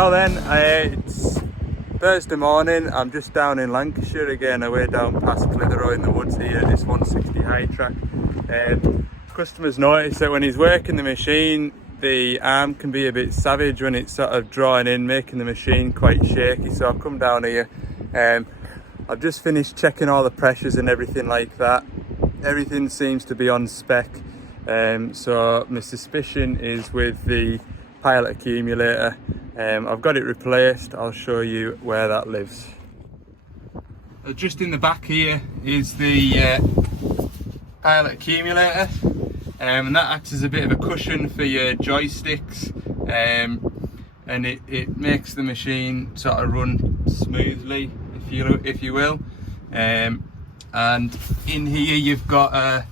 Now then, it's Thursday morning. I'm just down in Lancashire again, away down past Clitheroe in the woods here, this 160 high track. Customers notice that when he's working the machine, the arm can be a bit savage when it's sort of drawing in, making the machine quite shaky. So I've come down here. I've just finished checking all the pressures and everything like that. Everything seems to be on spec. So my suspicion is with the pilot accumulator. I've got it replaced. I'll show you where that lives. Just in the back here is the pilot accumulator, and that acts as a bit of a cushion for your joysticks, and it makes the machine sort of run smoothly, if you will. And in here you've got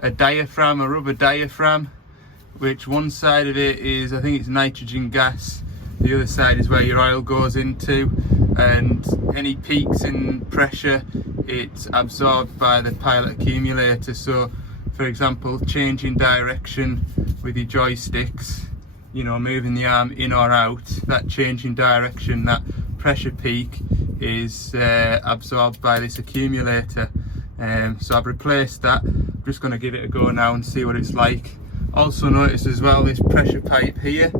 a diaphragm, a rubber diaphragm, which one side of it is, I think it's nitrogen gas, the other side is where your oil goes into, and any peaks in pressure, it's absorbed by the pilot accumulator. So for example, changing direction with your joysticks, you know, moving the arm in or out, that change in direction, that pressure peak is absorbed by this accumulator. So I've replaced that. I'm just going to give it a go now and see what it's like. Also notice as well this pressure pipe here.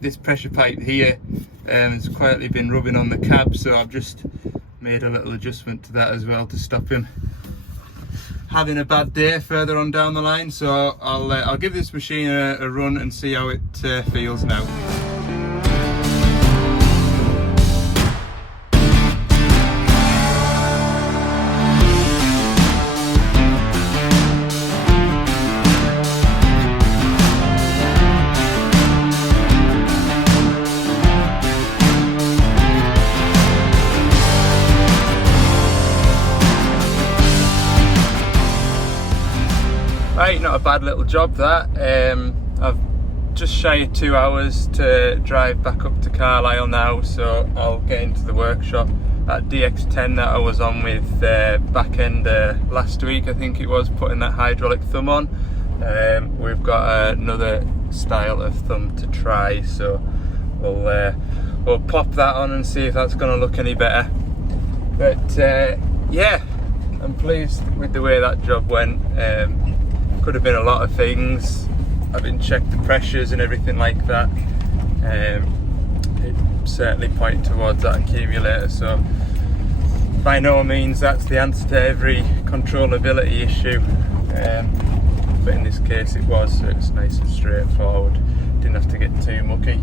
This pressure pipe here has quietly been rubbing on the cab, so I've just made a little adjustment to that as well to stop him having a bad day further on down the line. So I'll give this machine a run and see how it feels now. Right, not a bad little job that. I've just shy of 2 hours to drive back up to Carlisle now, so I'll get into the workshop. That DX10 that I was on with back end last week, I think it was, putting that hydraulic thumb on. We've got another style of thumb to try, so we'll pop that on and see if that's going to look any better. But yeah, I'm pleased with the way that job went. Could have been a lot of things. I've been checked the pressures and everything like that. It certainly pointed towards that accumulator, so by no means that's the answer to every controllability issue, but in this case it was, so it's nice and straightforward. Didn't have to get too mucky.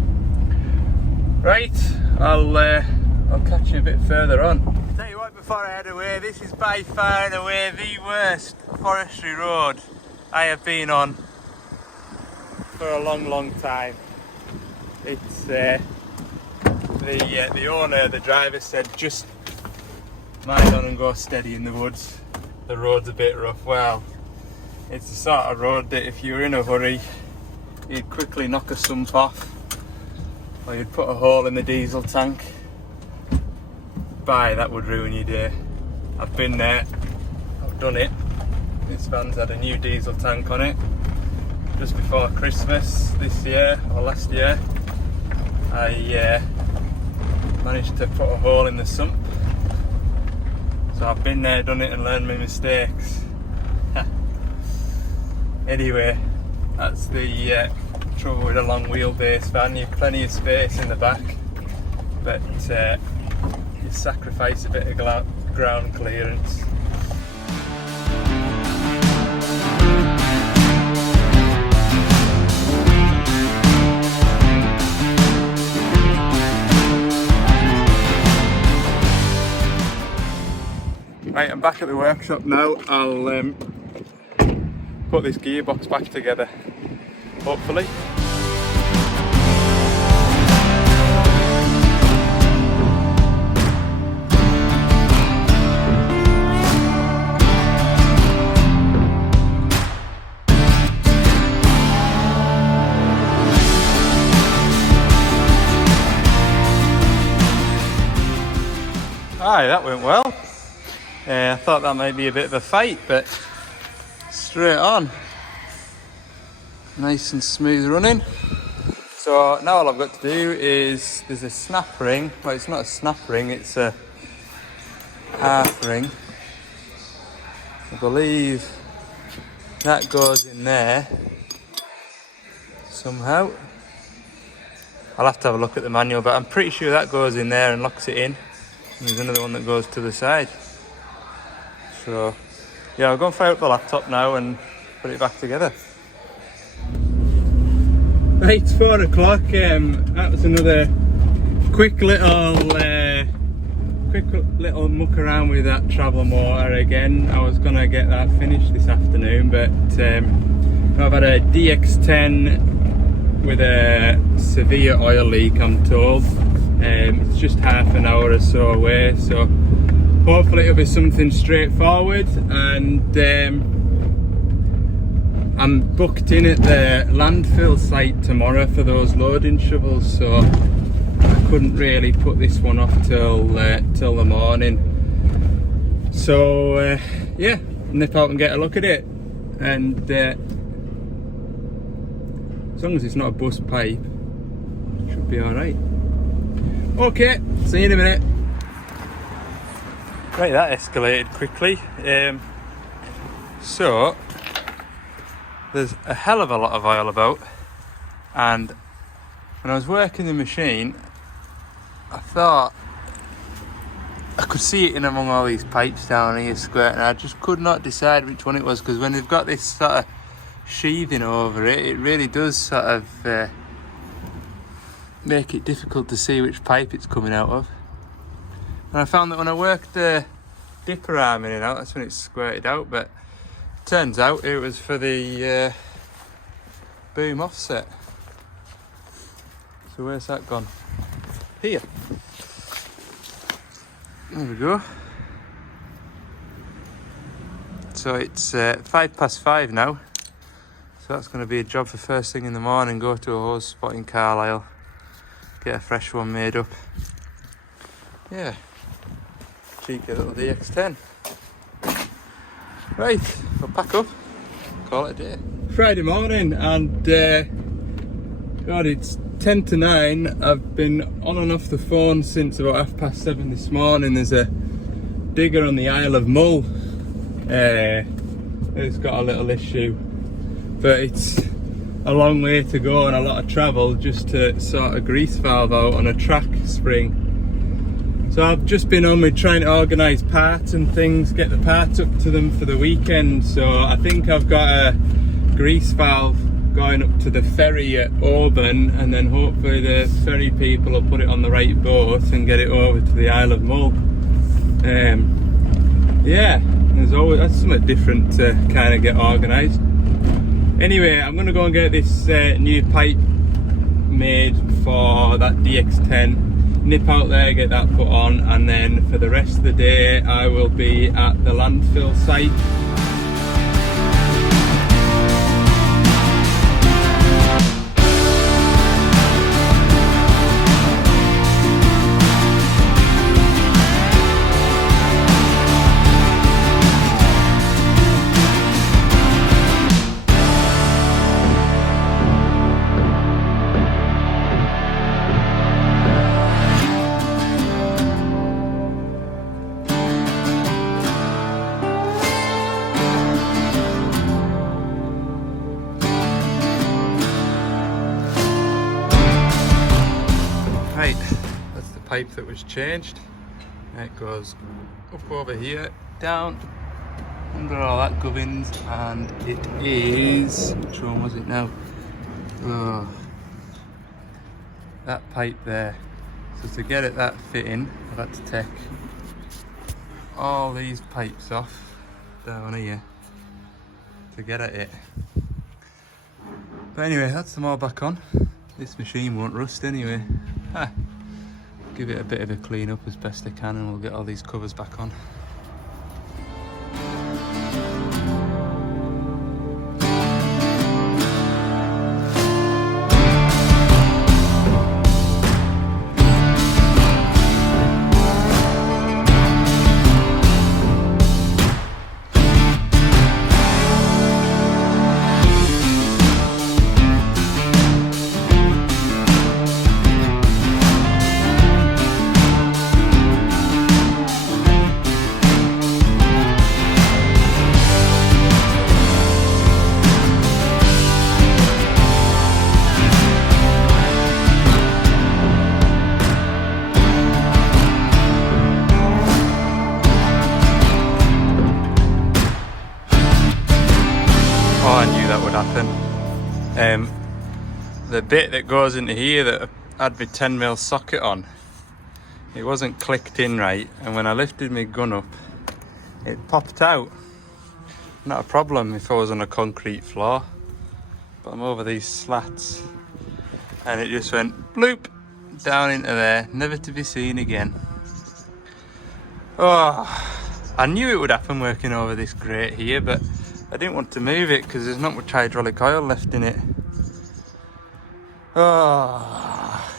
Right, I'll catch you a bit further on. Tell you what, before I head away, this is by far and away the worst forestry road I have been on for a long time. It's the owner, the driver said just mind on and go steady in the woods. The road's a bit rough. Well, it's the sort of road that if you were in a hurry, you'd quickly knock a sump off, or you'd put a hole in the diesel tank. That would ruin your day. I've been there, I've done it. This van's had a new diesel tank on it. Just before Christmas this year, or last year, I managed to put a hole in the sump. So I've been there, done it, and learned my mistakes. Anyway, that's the trouble with a long wheelbase van. You've plenty of space in the back, but you sacrifice a bit of ground clearance. Right, I'm back at the workshop now. I'll put this gearbox back together, hopefully. Aye, that went well. I thought that might be a bit of a fight, but straight on. Nice and smooth running. So now all I've got to do is, there's a snap ring. Well, it's not a snap ring, it's a half ring. I believe that goes in there somehow. I'll have to have a look at the manual, but I'm pretty sure that goes in there and locks it in. And there's another one that goes to the side. So yeah, I'll go and fire up the laptop now and put it back together. Right, it's 4 o'clock. That was another quick little muck around with that travel motor again. I was gonna get that finished this afternoon, but I've had a DX10 with a severe oil leak, I'm told. It's just half an hour or so away, so hopefully it'll be something straightforward. And I'm booked in at the landfill site tomorrow for those loading shovels, so I couldn't really put this one off till the morning. So yeah, nip out and get a look at it, and as long as it's not a bus pipe, it should be alright. Okay, see you in a minute. Right, that escalated quickly. So there's a hell of a lot of oil about, and when I was working the machine, I thought I could see it in among all these pipes down here squirting. I just could not decide which one it was, because when they've got this sort of sheathing over it, it really does sort of make it difficult to see which pipe it's coming out of. And I found that when I worked the dipper arm in and out, that's when it squirted out, but it turns out it was for the boom offset. So where's that gone? Here. There we go. So it's 5:05 now. So that's going to be a job for first thing in the morning. Go to a hose spot in Carlisle, get a fresh one made up. Yeah, cheeky little DX10. Right, I'll pack up, call it a day. Friday morning, and God, it's 10 to 9. I've been on and off the phone since about 7:30 this morning. There's a digger on the Isle of Mull. It's got a little issue, but it's a long way to go and a lot of travel just to sort a grease valve out on a track spring. So I've just been on with trying to organise parts and things, get the parts up to them for the weekend. So I think I've got a grease valve going up to the ferry at Auburn, and then hopefully the ferry people will put it on the right boat and get it over to the Isle of Mull. Yeah, that's something different to kind of get organised. Anyway, I'm going to go and get this new pipe made for that DX10, nip out there, get that put on, and then for the rest of the day I will be at the landfill site. Right, that's the pipe that was changed. It goes up over here, down under all that gubbins, and it is, which one was it now? Oh, that pipe there. So to get it that fitting, I've had to take all these pipes off down here to get at it. But anyway, that's them all back on. This machine won't rust anyway. Give it a bit of a clean up as best I can, and we'll get all these covers back on. the bit that goes into here that had my 10mm socket on, it wasn't clicked in right, and when I lifted my gun up it popped out. Not a problem if I was on a concrete floor, but I'm over these slats and it just went bloop down into there, never to be seen again. Oh, I knew it would happen working over this grate here, but I didn't want to move it because there's not much hydraulic oil left in it. Oh.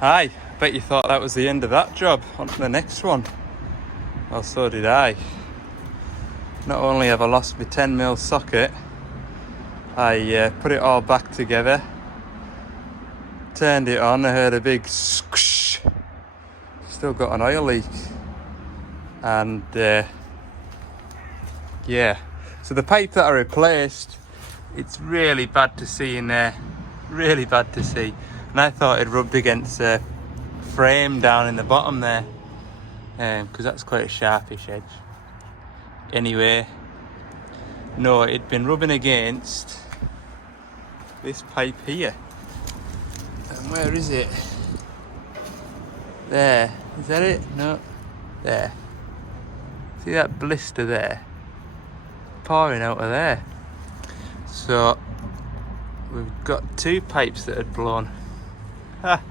Hi, bet you thought that was the end of that job. On to the next one. Well, so did I. Not only have I lost my 10mm socket, I put it all back together, turned it on, I heard a big squish. Still got an oil leak. And yeah, so the pipe that I replaced, it's really bad to see in there, really bad to see. And I thought it rubbed against a frame down in the bottom there, because that's quite a sharpish edge. Anyway, no, it'd been rubbing against this pipe here. And where is it? There, is that it? No, there. See that blister there? Pouring out of there. So we've got two pipes that had blown. Ha!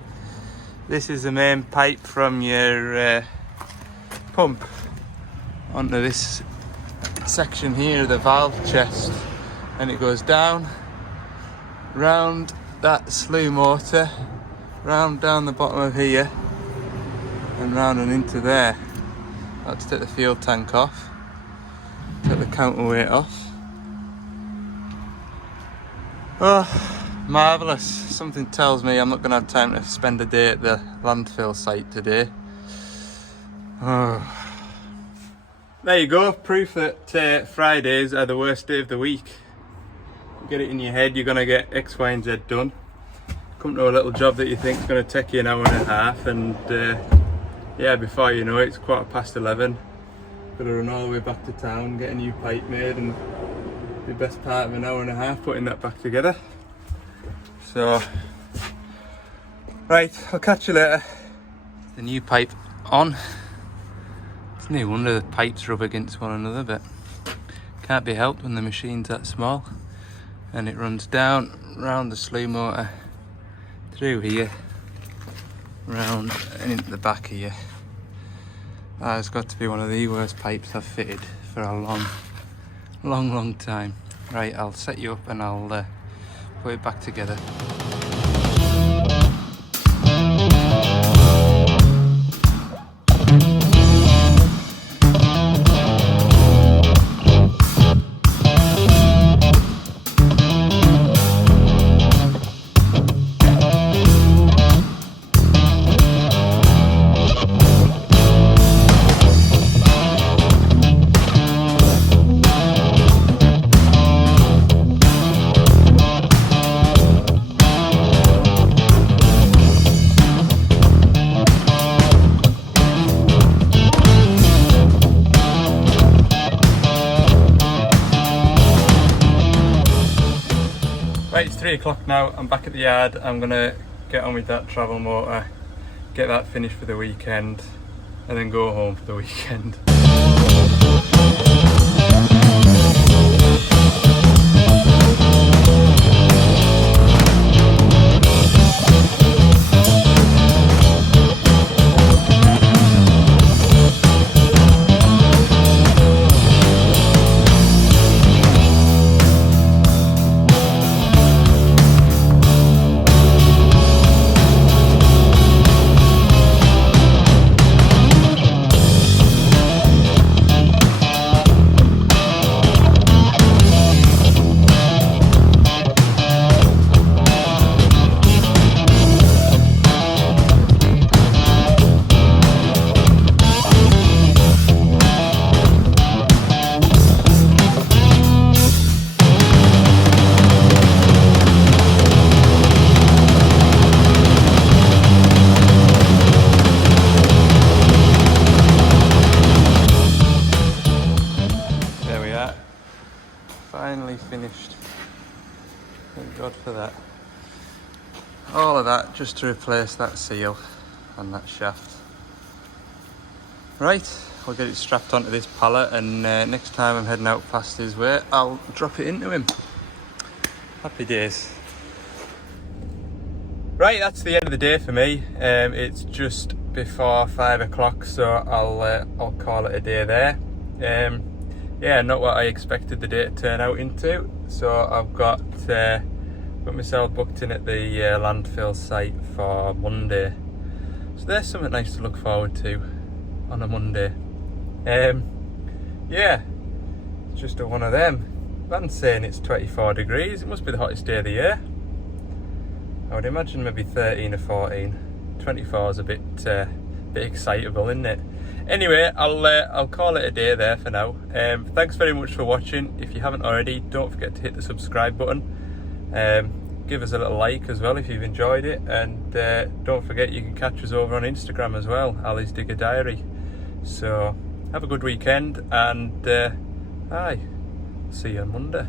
This is the main pipe from your pump onto this section here, the valve chest, and it goes down, round that slew motor, round down the bottom of here, and round and into there. Let's take the fuel tank off, take the counterweight off. Oh, marvellous. Something tells me I'm not going to have time to spend a day at the landfill site today. Oh. There you go, proof that Fridays are the worst day of the week. Get it in your head, you're going to get X, Y and Z done. Come to a little job that you think is going to take you an hour and a half, and yeah, before you know it, it's 11:15. Got to run all the way back to town, get a new pipe made, and the best part of an hour and a half putting that back together. So, right, I'll catch you later. The new pipe on. It's no wonder the pipes rub against one another, but can't be helped when the machine's that small. And it runs down, round the slew motor, through here, round and into the back here. That has got to be one of the worst pipes I've fitted for a long time. Right, I'll set you up and I'll put it back together. Right, it's 3 o'clock now, I'm back at the yard. I'm going to get on with that travel motor, get that finished for the weekend, and then go home for the weekend. finally finished. Thank God for that. All of that just to replace that seal and that shaft. Right, I'll get it strapped onto this pallet, and next time I'm heading out past his way, I'll drop it into him. Happy days. Right, that's the end of the day for me. It's just before 5 o'clock, so I'll call it a day there. Yeah, not what I expected the day to turn out into. So I've got myself booked in at the landfill site for Monday. So there's something nice to look forward to on a Monday. Yeah, it's just one of them. Man's saying it's 24 degrees. It must be the hottest day of the year. I would imagine maybe 13 or 14. 24 is a bit excitable, isn't it? Anyway, I'll call it a day there for now. Thanks very much for watching. If you haven't already, don't forget to hit the subscribe button. Give us a little like as well if you've enjoyed it, and don't forget you can catch us over on Instagram as well, Ali's Digger Diary. So have a good weekend, and see you on Monday.